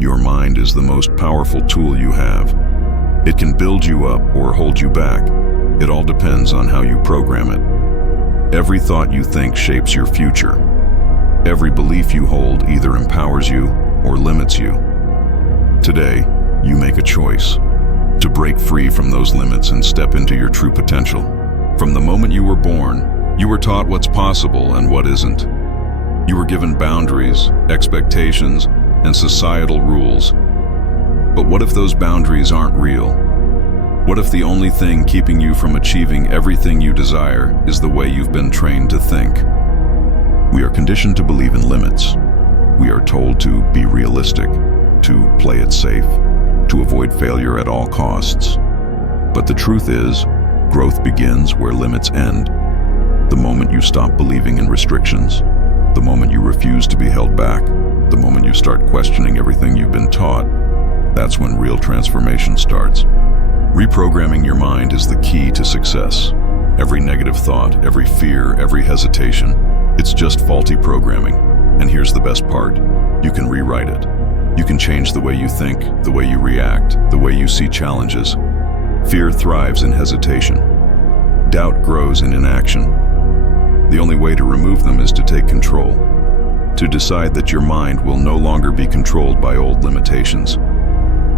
Your mind is the most powerful tool you have. It can build you up or hold you back. It all depends on how you program it. Every thought you think shapes your future. Every belief you hold either empowers you or limits you. Today, you make a choice to break free from those limits and step into your true potential. From the moment you were born, you were taught what's possible and what isn't. You were given boundaries, expectations, and societal rules. But what if those boundaries aren't real? What if the only thing keeping you from achieving everything you desire is the way you've been trained to think? We are conditioned to believe in limits. We are told to be realistic, to play it safe, to avoid failure at all costs. But the truth is, growth begins where limits end. The moment you stop believing in restrictions, the moment you refuse to be held back, the moment you start questioning everything you've been taught, that's when real transformation starts. Reprogramming your mind is the key to success. Every negative thought, every fear, every hesitation, it's just faulty programming. And here's the best part. You can rewrite it. You can change the way you think, the way you react, the way you see challenges. Fear thrives in hesitation. Doubt grows in inaction. The only way to remove them is to take control. To decide that your mind will no longer be controlled by old limitations.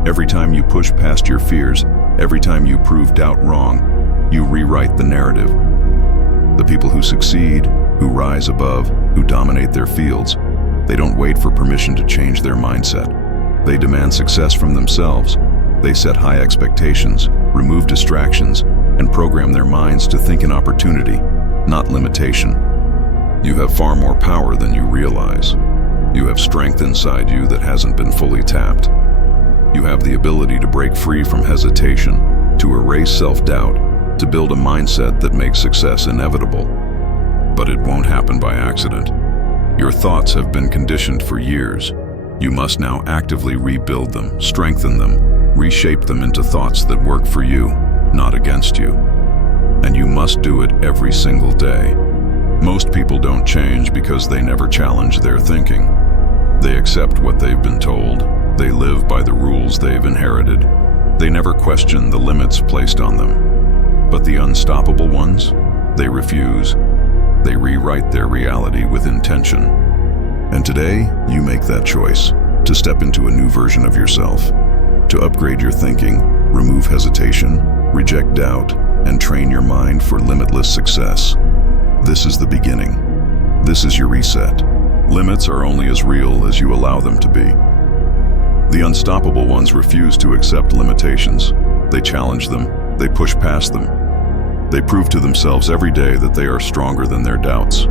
Every time you push past your fears, every time you prove doubt wrong, you rewrite the narrative. The people who succeed, who rise above, who dominate their fields, they don't wait for permission to change their mindset. They demand success from themselves. They set high expectations, remove distractions, and program their minds to think in opportunity, not limitation. You have far more power than you realize. You have strength inside you that hasn't been fully tapped. You have the ability to break free from hesitation, to erase self-doubt, to build a mindset that makes success inevitable. But it won't happen by accident. Your thoughts have been conditioned for years. You must now actively rebuild them, strengthen them, reshape them into thoughts that work for you, not against you. And you must do it every single day. Most people don't change because they never challenge their thinking. They accept what they've been told. They live by the rules they've inherited. They never question the limits placed on them. But the unstoppable ones, they refuse. They rewrite their reality with intention. And today, you make that choice to step into a new version of yourself, to upgrade your thinking, remove hesitation, reject doubt, and train your mind for limitless success. This is the beginning. This is your reset. Limits are only as real as you allow them to be. The unstoppable ones refuse to accept limitations. They challenge them. They push past them. They prove to themselves every day that they are stronger than their doubts.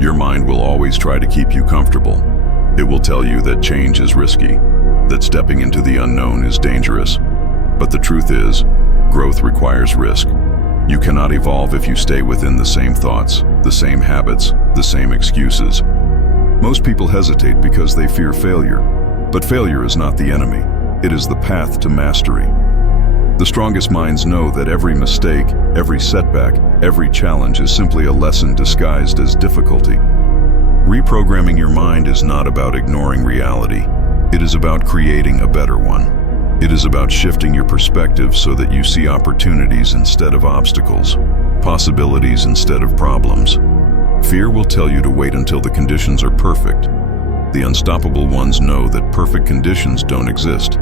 Your mind will always try to keep you comfortable. It will tell you that change is risky, that stepping into the unknown is dangerous. But the truth is, growth requires risk. You cannot evolve if you stay within the same thoughts, the same habits, the same excuses. Most people hesitate because they fear failure. But failure is not the enemy. It is the path to mastery. The strongest minds know that every mistake, every setback, every challenge is simply a lesson disguised as difficulty. Reprogramming your mind is not about ignoring reality. It is about creating a better one. It is about shifting your perspective so that you see opportunities instead of obstacles, possibilities instead of problems. Fear will tell you to wait until the conditions are perfect. The unstoppable ones know that perfect conditions don't exist.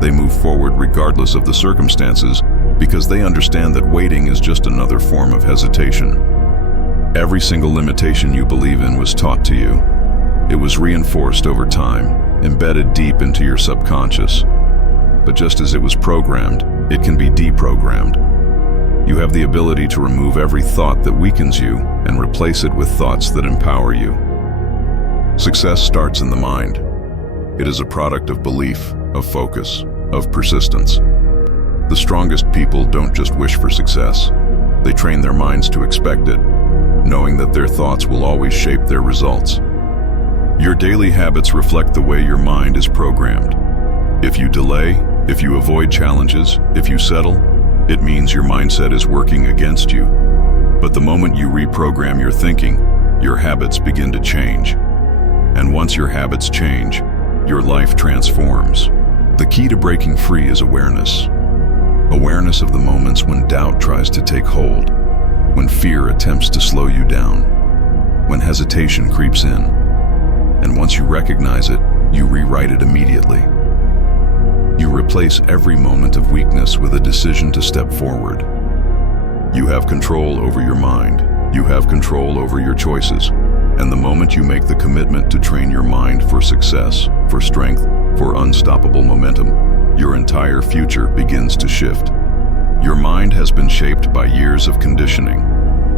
They move forward regardless of the circumstances because they understand that waiting is just another form of hesitation. Every single limitation you believe in was taught to you. It was reinforced over time, embedded deep into your subconscious. But just as it was programmed, it can be deprogrammed. You have the ability to remove every thought that weakens you and replace it with thoughts that empower you. Success starts in the mind. It is a product of belief, of focus, of persistence. The strongest people don't just wish for success. They train their minds to expect it, knowing that their thoughts will always shape their results. Your daily habits reflect the way your mind is programmed. If you delay, if you avoid challenges, if you settle, it means your mindset is working against you. But the moment you reprogram your thinking, your habits begin to change. And once your habits change, your life transforms. The key to breaking free is awareness. Awareness of the moments when doubt tries to take hold, when fear attempts to slow you down, when hesitation creeps in. And once you recognize it, you rewrite it immediately. You replace every moment of weakness with a decision to step forward. You have control over your mind. You have control over your choices. And the moment you make the commitment to train your mind for success, for strength, for unstoppable momentum, your entire future begins to shift. Your mind has been shaped by years of conditioning,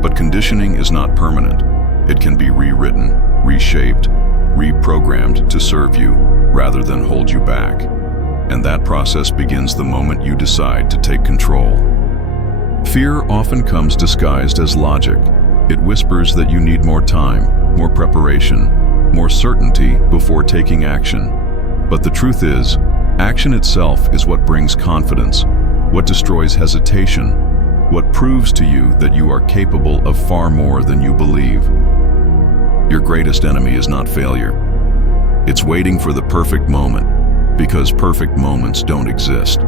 but conditioning is not permanent. It can be rewritten, reshaped, reprogrammed to serve you rather than hold you back. And that process begins the moment you decide to take control. Fear often comes disguised as logic. It whispers that you need more time, more preparation, more certainty before taking action. But the truth is, action itself is what brings confidence, what destroys hesitation, what proves to you that you are capable of far more than you believe. Your greatest enemy is not failure. It's waiting for the perfect moment, because perfect moments don't exist.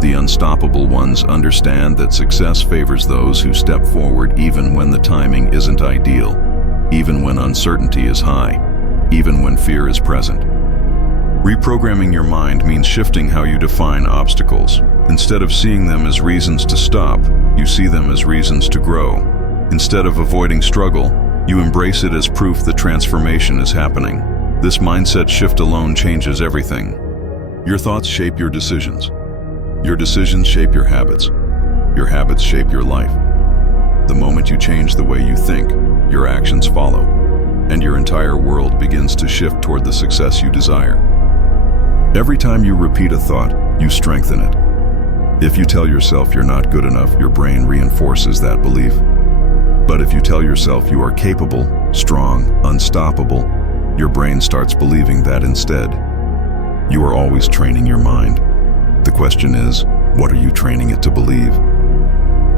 The unstoppable ones understand that success favors those who step forward even when the timing isn't ideal, even when uncertainty is high, even when fear is present. Reprogramming your mind means shifting how you define obstacles. Instead of seeing them as reasons to stop, you see them as reasons to grow. Instead of avoiding struggle, you embrace it as proof that transformation is happening. This mindset shift alone changes everything. Your thoughts shape your decisions. Your decisions shape your habits. Your habits shape your life. The moment you change the way you think, your actions follow, and your entire world begins to shift toward the success you desire. Every time you repeat a thought, you strengthen it. If you tell yourself you're not good enough, your brain reinforces that belief. But if you tell yourself you are capable, strong, unstoppable, your brain starts believing that instead. You are always training your mind. The question is, what are you training it to believe?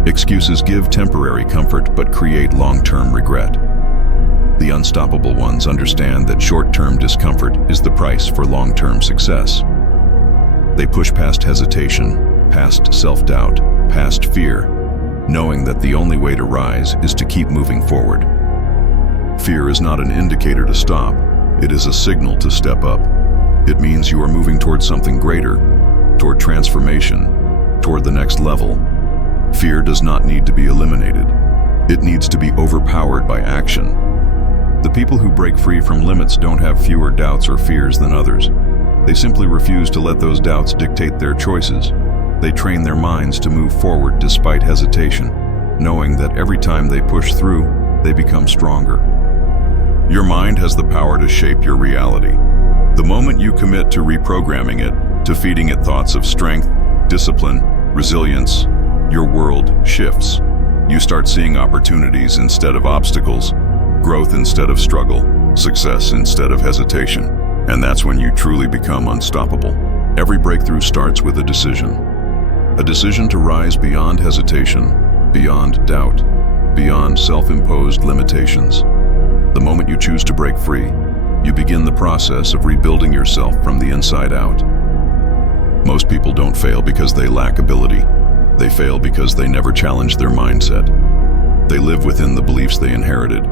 Excuses give temporary comfort but create long-term regret. The unstoppable ones understand that short-term discomfort is the price for long-term success. They push past hesitation, past self-doubt, past fear, knowing that the only way to rise is to keep moving forward. Fear is not an indicator to stop, it is a signal to step up. It means you are moving toward something greater, toward transformation, toward the next level. Fear does not need to be eliminated. It needs to be overpowered by action. The people who break free from limits don't have fewer doubts or fears than others. They simply refuse to let those doubts dictate their choices. They train their minds to move forward despite hesitation, knowing that every time they push through, they become stronger. Your mind has the power to shape your reality. The moment you commit to reprogramming it, to feeding it thoughts of strength, discipline, resilience, your world shifts. You start seeing opportunities instead of obstacles, growth instead of struggle, success instead of hesitation. And that's when you truly become unstoppable. Every breakthrough starts with a decision. A decision to rise beyond hesitation, beyond doubt, beyond self-imposed limitations. The moment you choose to break free, you begin the process of rebuilding yourself from the inside out. Most people don't fail because they lack ability. They fail because they never challenge their mindset. They live within the beliefs they inherited,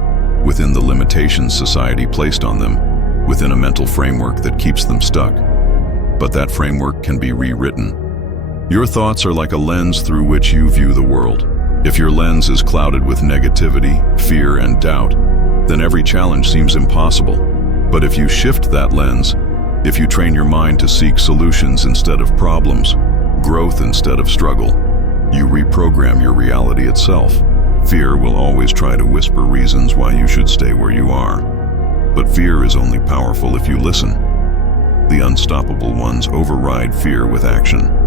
within the limitations society placed on them, within a mental framework that keeps them stuck. But that framework can be rewritten. Your thoughts are like a lens through which you view the world. If your lens is clouded with negativity, fear, and doubt, then every challenge seems impossible. But if you shift that lens, if you train your mind to seek solutions instead of problems, growth instead of struggle, you reprogram your reality itself. Fear will always try to whisper reasons why you should stay where you are. But fear is only powerful if you listen. The unstoppable ones override fear with action.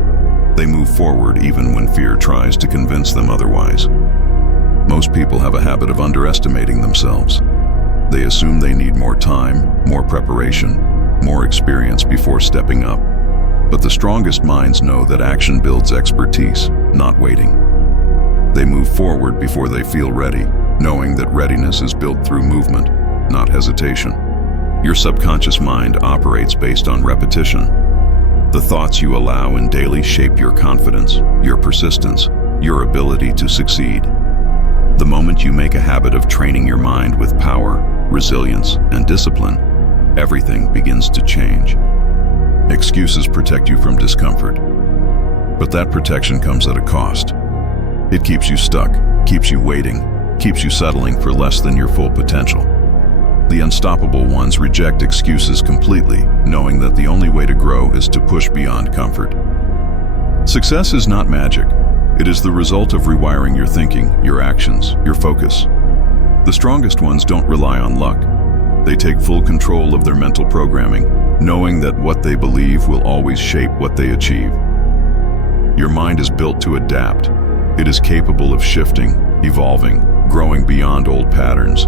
They move forward even when fear tries to convince them otherwise. Most people have a habit of underestimating themselves. They assume they need more time, more preparation, more experience before stepping up. But the strongest minds know that action builds expertise, not waiting. They move forward before they feel ready, knowing that readiness is built through movement, not hesitation. Your subconscious mind operates based on repetition. The thoughts you allow in daily shape your confidence, your persistence, your ability to succeed. The moment you make a habit of training your mind with power, resilience, and discipline, everything begins to change. Excuses protect you from discomfort, but that protection comes at a cost. It keeps you stuck, keeps you waiting, keeps you settling for less than your full potential. The unstoppable ones reject excuses completely, knowing that the only way to grow is to push beyond comfort. Success is not magic. It is the result of rewiring your thinking, your actions, your focus. The strongest ones don't rely on luck. They take full control of their mental programming, knowing that what they believe will always shape what they achieve. Your mind is built to adapt. It is capable of shifting, evolving, growing beyond old patterns.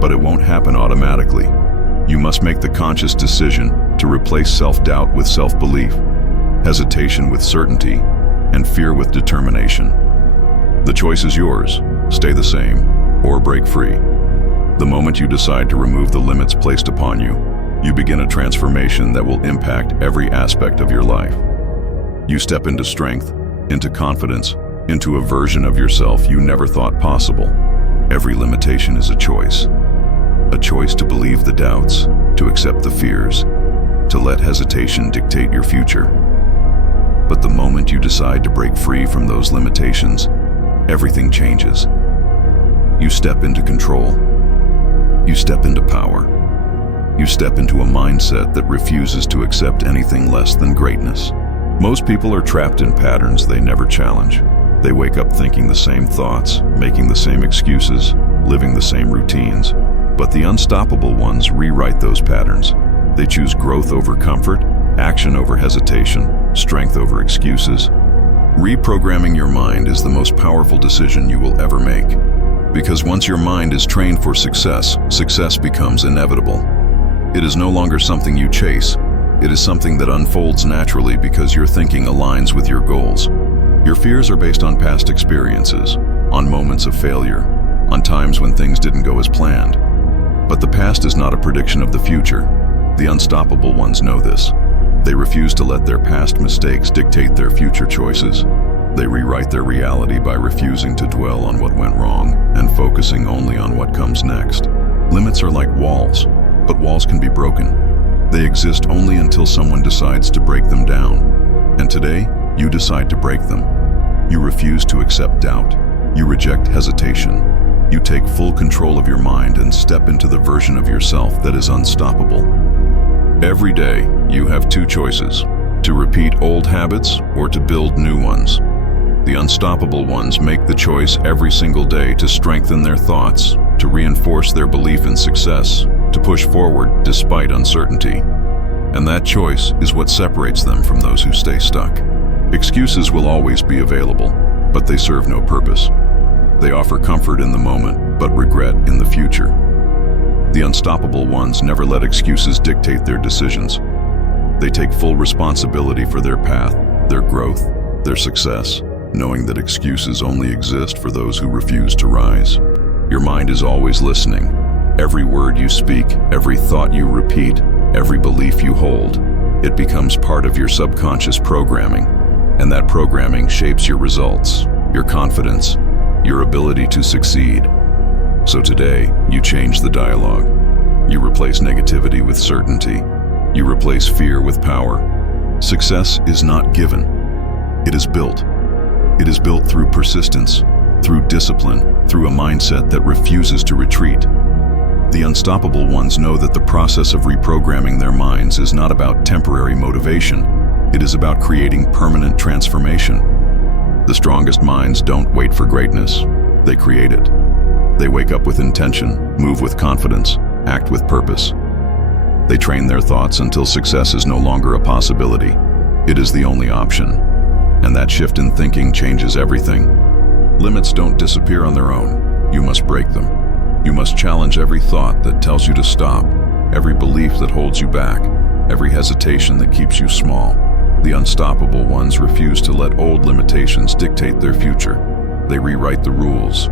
But it won't happen automatically. You must make the conscious decision to replace self-doubt with self-belief, hesitation with certainty, and fear with determination. The choice is yours. Stay the same, or break free. The moment you decide to remove the limits placed upon you, you begin a transformation that will impact every aspect of your life. You step into strength, into confidence, into a version of yourself you never thought possible. Every limitation is a choice. A choice to believe the doubts, to accept the fears, to let hesitation dictate your future. But the moment you decide to break free from those limitations, everything changes. You step into control. You step into power. You step into a mindset that refuses to accept anything less than greatness. Most people are trapped in patterns they never challenge. They wake up thinking the same thoughts, making the same excuses, living the same routines. But the unstoppable ones rewrite those patterns. They choose growth over comfort, action over hesitation, strength over excuses. Reprogramming your mind is the most powerful decision you will ever make. Because once your mind is trained for success, success becomes inevitable. It is no longer something you chase. It is something that unfolds naturally because your thinking aligns with your goals. Your fears are based on past experiences, on moments of failure, on times when things didn't go as planned. But the past is not a prediction of the future. The unstoppable ones know this. They refuse to let their past mistakes dictate their future choices. They rewrite their reality by refusing to dwell on what went wrong and focusing only on what comes next. Limits are like walls, but walls can be broken. They exist only until someone decides to break them down. And today, you decide to break them. You refuse to accept doubt. You reject hesitation. You take full control of your mind and step into the version of yourself that is unstoppable. Every day, you have two choices: to repeat old habits or to build new ones. The unstoppable ones make the choice every single day to strengthen their thoughts, to reinforce their belief in success, to push forward despite uncertainty. And that choice is what separates them from those who stay stuck. Excuses will always be available, but they serve no purpose. They offer comfort in the moment, but regret in the future. The unstoppable ones never let excuses dictate their decisions. They take full responsibility for their path, their growth, their success, knowing that excuses only exist for those who refuse to rise. Your mind is always listening. Every word you speak, every thought you repeat, every belief you hold, it becomes part of your subconscious programming, and that programming shapes your results, your confidence, your ability to succeed. So today, you change the dialogue. You replace negativity with certainty. You replace fear with power. Success is not given. It is built. It is built through persistence, through discipline, through a mindset that refuses to retreat. The unstoppable ones know that the process of reprogramming their minds is not about temporary motivation. It is about creating permanent transformation. The strongest minds don't wait for greatness. They create it. They wake up with intention, move with confidence, act with purpose. They train their thoughts until success is no longer a possibility. It is the only option. And that shift in thinking changes everything. Limits don't disappear on their own. You must break them. You must challenge every thought that tells you to stop, every belief that holds you back, every hesitation that keeps you small. The unstoppable ones refuse to let old limitations dictate their future. They rewrite the rules.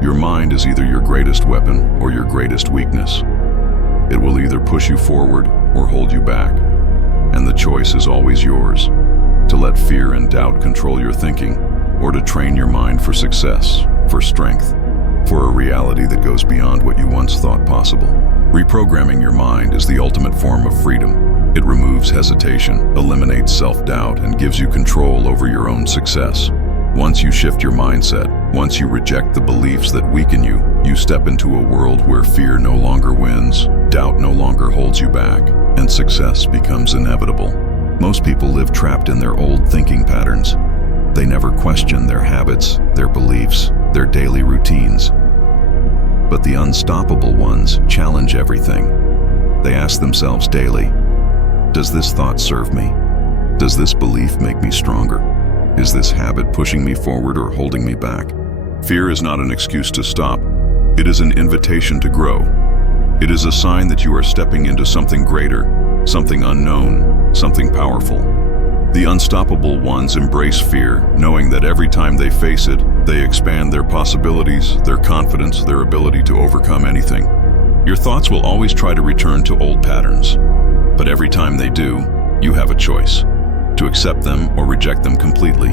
Your mind is either your greatest weapon or your greatest weakness. It will either push you forward or hold you back. And the choice is always yours, to let fear and doubt control your thinking, or to train your mind for success, for strength, for a reality that goes beyond what you once thought possible. Reprogramming your mind is the ultimate form of freedom. It removes hesitation, eliminates self-doubt, and gives you control over your own success. Once you shift your mindset, once you reject the beliefs that weaken you, you step into a world where fear no longer wins, doubt no longer holds you back, and success becomes inevitable. Most people live trapped in their old thinking patterns. They never question their habits, their beliefs, their daily routines. But the unstoppable ones challenge everything. They ask themselves daily, does this thought serve me? Does this belief make me stronger? Is this habit pushing me forward or holding me back? Fear is not an excuse to stop. It is an invitation to grow. It is a sign that you are stepping into something greater, something unknown, something powerful. The unstoppable ones embrace fear, knowing that every time they face it, they expand their possibilities, their confidence, their ability to overcome anything. Your thoughts will always try to return to old patterns, but every time they do, you have a choice: to accept them or reject them completely.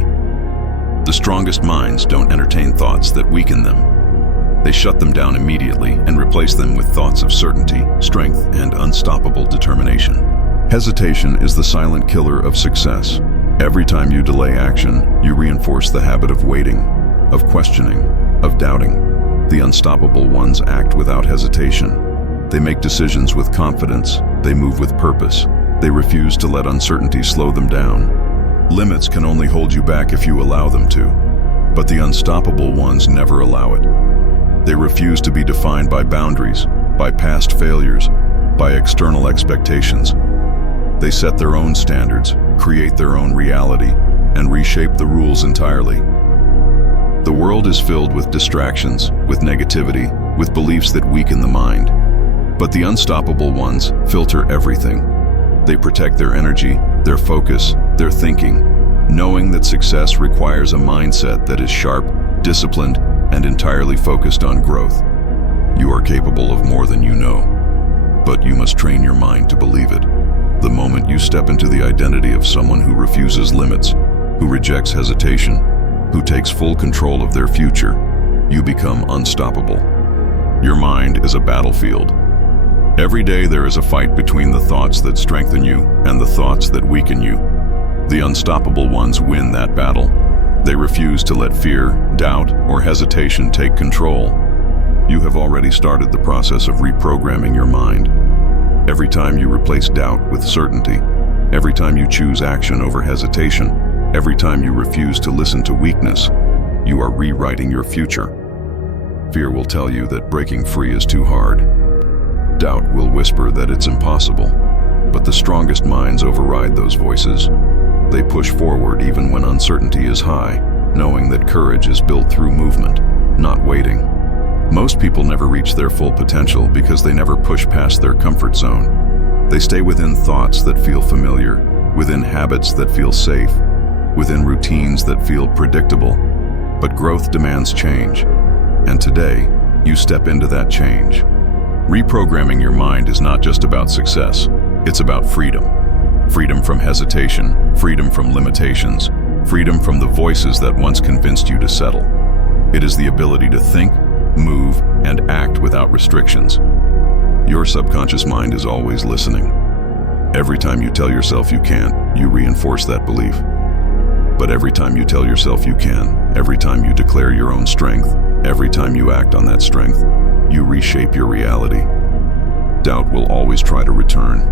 The strongest minds don't entertain thoughts that weaken them. They shut them down immediately and replace them with thoughts of certainty, strength, and unstoppable determination. Hesitation is the silent killer of success. Every time you delay action, you reinforce the habit of waiting, of questioning, of doubting. The unstoppable ones act without hesitation. They make decisions with confidence. They move with purpose. They refuse to let uncertainty slow them down. Limits can only hold you back if you allow them to, but the unstoppable ones never allow it. They refuse to be defined by boundaries, by past failures, by external expectations. They set their own standards, create their own reality, and reshape the rules entirely. The world is filled with distractions, with negativity, with beliefs that weaken the mind. But the unstoppable ones filter everything. They protect their energy, their focus, their thinking, knowing that success requires a mindset that is sharp, disciplined, and entirely focused on growth. You are capable of more than you know, but you must train your mind to believe it. The moment you step into the identity of someone who refuses limits, who rejects hesitation, who takes full control of their future, you become unstoppable. Your mind is a battlefield. Every day there is a fight between the thoughts that strengthen you and the thoughts that weaken you. The unstoppable ones win that battle. They refuse to let fear, doubt, or hesitation take control. You have already started the process of reprogramming your mind. Every time you replace doubt with certainty, every time you choose action over hesitation, every time you refuse to listen to weakness, you are rewriting your future. Fear will tell you that breaking free is too hard. Doubt will whisper that it's impossible. But the strongest minds override those voices. They push forward even when uncertainty is high, knowing that courage is built through movement, not waiting. Most people never reach their full potential because they never push past their comfort zone. They stay within thoughts that feel familiar, within habits that feel safe, within routines that feel predictable. But growth demands change, and today, you step into that change. Reprogramming your mind is not just about success, it's about freedom. Freedom from hesitation, freedom from limitations, freedom from the voices that once convinced you to settle. It is the ability to think, move, and act without restrictions. Your subconscious mind is always listening. Every time you tell yourself you can't, you reinforce that belief. But every time you tell yourself you can, every time you declare your own strength, every time you act on that strength, you reshape your reality. Doubt will always try to return.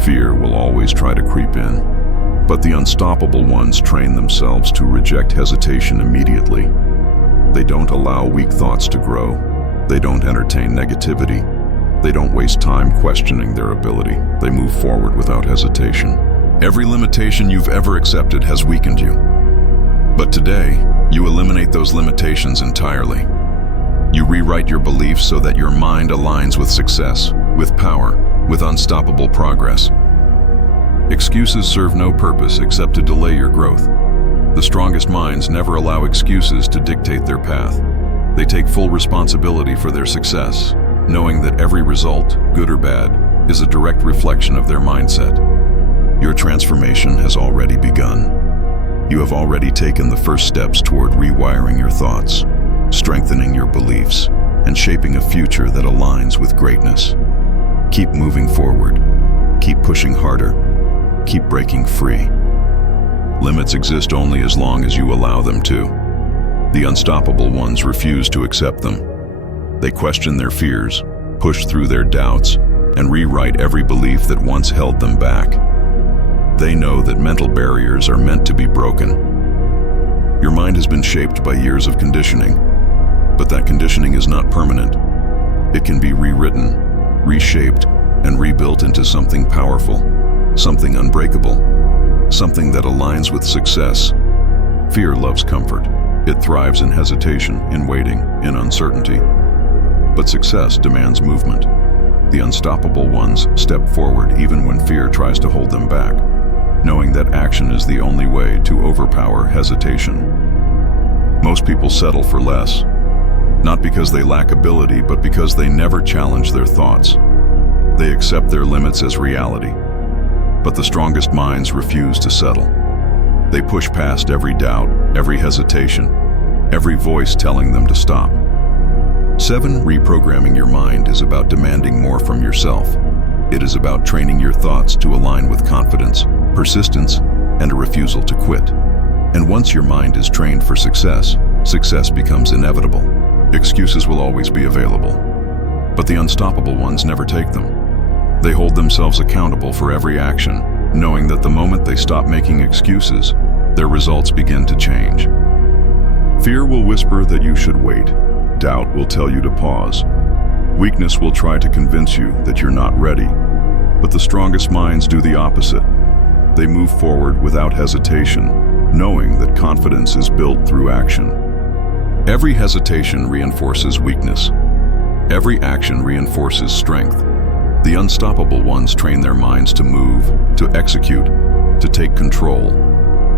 Fear will always try to creep in. But the unstoppable ones train themselves to reject hesitation immediately. They don't allow weak thoughts to grow. They don't entertain negativity. They don't waste time questioning their ability. They move forward without hesitation. Every limitation you've ever accepted has weakened you. But today, you eliminate those limitations entirely. You rewrite your beliefs so that your mind aligns with success, with power, with unstoppable progress. Excuses serve no purpose except to delay your growth. The strongest minds never allow excuses to dictate their path. They take full responsibility for their success. knowing that every result, good or bad, is a direct reflection of their mindset. Your transformation has already begun. You have already taken the first steps toward rewiring your thoughts, strengthening your beliefs, and shaping a future that aligns with greatness. Keep moving forward. Keep pushing harder. Keep breaking free. Limits exist only as long as you allow them to. The unstoppable ones refuse to accept them. They question their fears, push through their doubts, and rewrite every belief that once held them back. They know that mental barriers are meant to be broken. Your mind has been shaped by years of conditioning, but that conditioning is not permanent. It can be rewritten, reshaped, and rebuilt into something powerful, something unbreakable, something that aligns with success. Fear loves comfort. It thrives in hesitation, in waiting, in uncertainty. But success demands movement. The unstoppable ones step forward even when fear tries to hold them back, knowing that action is the only way to overpower hesitation. Most people settle for less, not because they lack ability, but because they never challenge their thoughts. They accept their limits as reality. But the strongest minds refuse to settle. They push past every doubt, every hesitation, every voice telling them to stop. 7. Reprogramming your mind is about demanding more from yourself. It is about training your thoughts to align with confidence, persistence, and a refusal to quit. And once your mind is trained for success, success becomes inevitable. Excuses will always be available, but the unstoppable ones never take them. They hold themselves accountable for every action, knowing that the moment they stop making excuses, their results begin to change. Fear will whisper that you should wait. Doubt will tell you to pause. Weakness will try to convince you that you're not ready. But the strongest minds do the opposite. They move forward without hesitation, knowing that confidence is built through action. Every hesitation reinforces weakness. Every action reinforces strength. The unstoppable ones train their minds to move, to execute, to take control,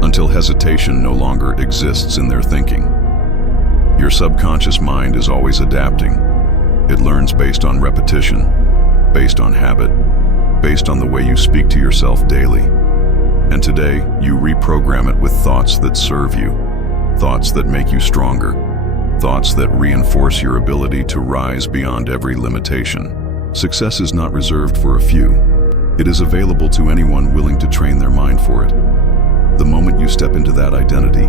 until hesitation no longer exists in their thinking. Your subconscious mind is always adapting. It learns based on repetition, based on habit, based on the way you speak to yourself daily. And today, you reprogram it with thoughts that serve you, thoughts that make you stronger, thoughts that reinforce your ability to rise beyond every limitation. Success is not reserved for a few. It is available to anyone willing to train their mind for it. The moment you step into that identity,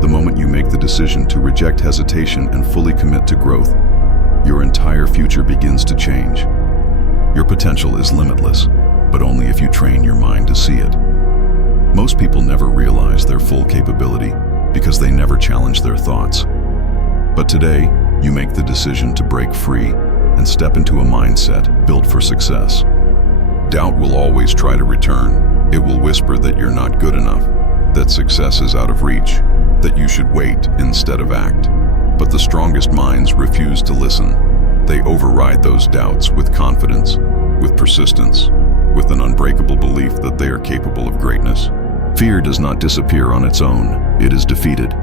the moment you make the decision to reject hesitation and fully commit to growth, your entire future begins to change. Your potential is limitless, but only if you train your mind to see it. Most people never realize their full capability because they never challenge their thoughts. But today, you make the decision to break free and step into a mindset built for success. Doubt will always try to return. It will whisper that you're not good enough, that success is out of reach, that you should wait instead of act. But the strongest minds refuse to listen. They override those doubts with confidence, with persistence, with an unbreakable belief that they are capable of greatness. Fear does not disappear on its own. It is defeated.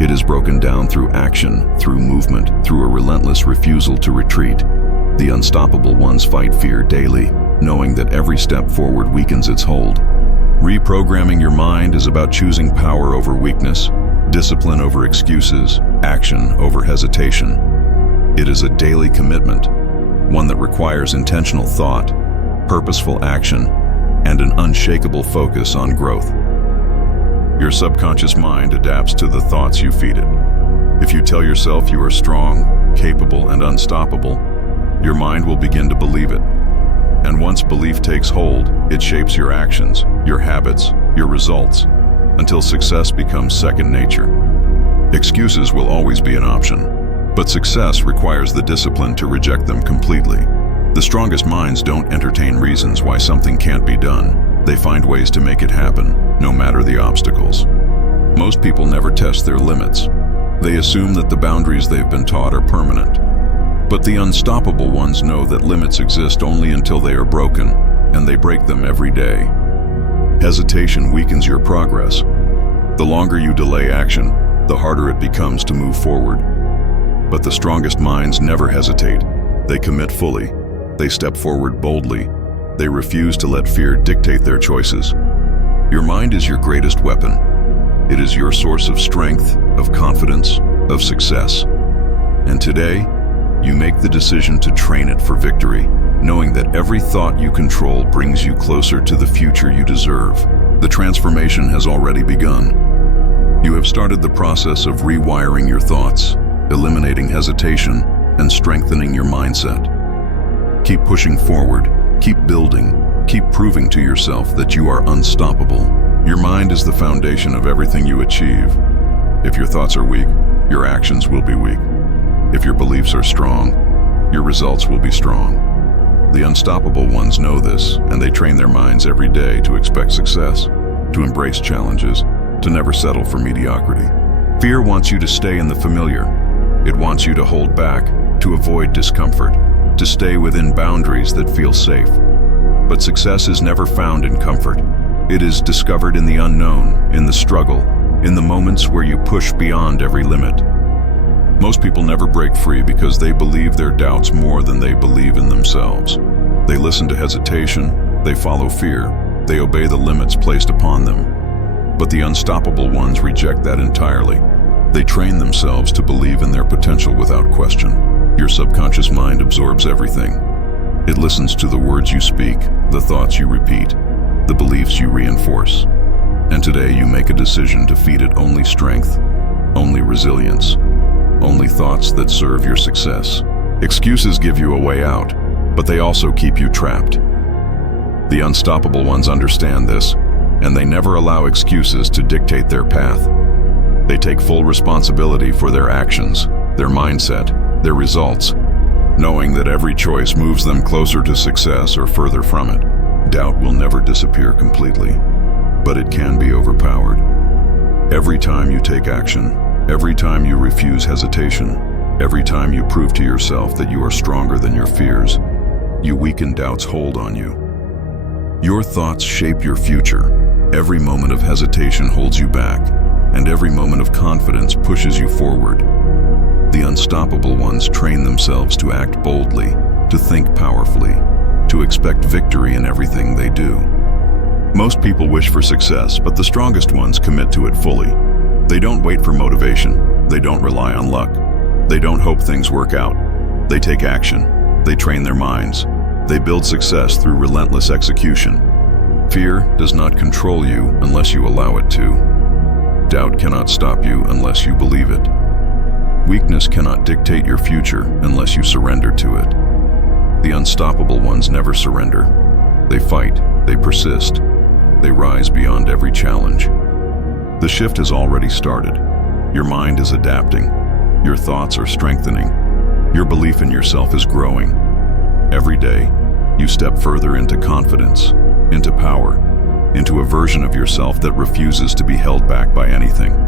It is broken down through action, through movement, through a relentless refusal to retreat. The unstoppable ones fight fear daily, knowing that every step forward weakens its hold. Reprogramming your mind is about choosing power over weakness, discipline over excuses, action over hesitation. It is a daily commitment, one that requires intentional thought, purposeful action, and an unshakable focus on growth. Your subconscious mind adapts to the thoughts you feed it. If you tell yourself you are strong, capable, and unstoppable, your mind will begin to believe it. And once belief takes hold, it shapes your actions, your habits, your results, until success becomes second nature. Excuses will always be an option, but success requires the discipline to reject them completely. The strongest minds don't entertain reasons why something can't be done. They find ways to make it happen, no matter the obstacles. Most people never test their limits. They assume that the boundaries they've been taught are permanent. But the unstoppable ones know that limits exist only until they are broken, and they break them every day. Hesitation weakens your progress. The longer you delay action, the harder it becomes to move forward. But the strongest minds never hesitate. They commit fully. They step forward boldly. They refuse to let fear dictate their choices. Your mind is your greatest weapon. It is your source of strength, of confidence, of success. And today, you make the decision to train it for victory, knowing that every thought you control brings you closer to the future you deserve. The transformation has already begun. You have started the process of rewiring your thoughts, eliminating hesitation, and strengthening your mindset. Keep pushing forward, keep building, keep proving to yourself that you are unstoppable. Your mind is the foundation of everything you achieve. If your thoughts are weak, your actions will be weak. If your beliefs are strong, your results will be strong. The unstoppable ones know this, and they train their minds every day to expect success, to embrace challenges, to never settle for mediocrity. Fear wants you to stay in the familiar. It wants you to hold back, to avoid discomfort, to stay within boundaries that feel safe. But success is never found in comfort. It is discovered in the unknown, in the struggle, in the moments where you push beyond every limit. Most people never break free because they believe their doubts more than they believe in themselves. They listen to hesitation, they follow fear, they obey the limits placed upon them. But the unstoppable ones reject that entirely. They train themselves to believe in their potential without question. Your subconscious mind absorbs everything. It listens to the words you speak, the thoughts you repeat, the beliefs you reinforce. And today you make a decision to feed it only strength, only resilience, only thoughts that serve your success. Excuses give you a way out, but they also keep you trapped. The unstoppable ones understand this, and they never allow excuses to dictate their path. They take full responsibility for their actions, their mindset, their results, knowing that every choice moves them closer to success or further from it. Doubt will never disappear completely, but it can be overpowered. Every time you take action, every time you refuse hesitation, every time you prove to yourself that you are stronger than your fears, you weaken doubt's hold on you. Your thoughts shape your future. Every moment of hesitation holds you back, and every moment of confidence pushes you forward. The unstoppable ones train themselves to act boldly, to think powerfully, to expect victory in everything they do. Most people wish for success, but the strongest ones commit to it fully. They don't wait for motivation. They don't rely on luck. They don't hope things work out. They take action. They train their minds. They build success through relentless execution. Fear does not control you unless you allow it to. Doubt cannot stop you unless you believe it. Weakness cannot dictate your future unless you surrender to it. The unstoppable ones never surrender. They fight, they persist, they rise beyond every challenge. The shift has already started. Your mind is adapting. Your thoughts are strengthening. Your belief in yourself is growing. Every day, you step further into confidence, into power, into a version of yourself that refuses to be held back by anything.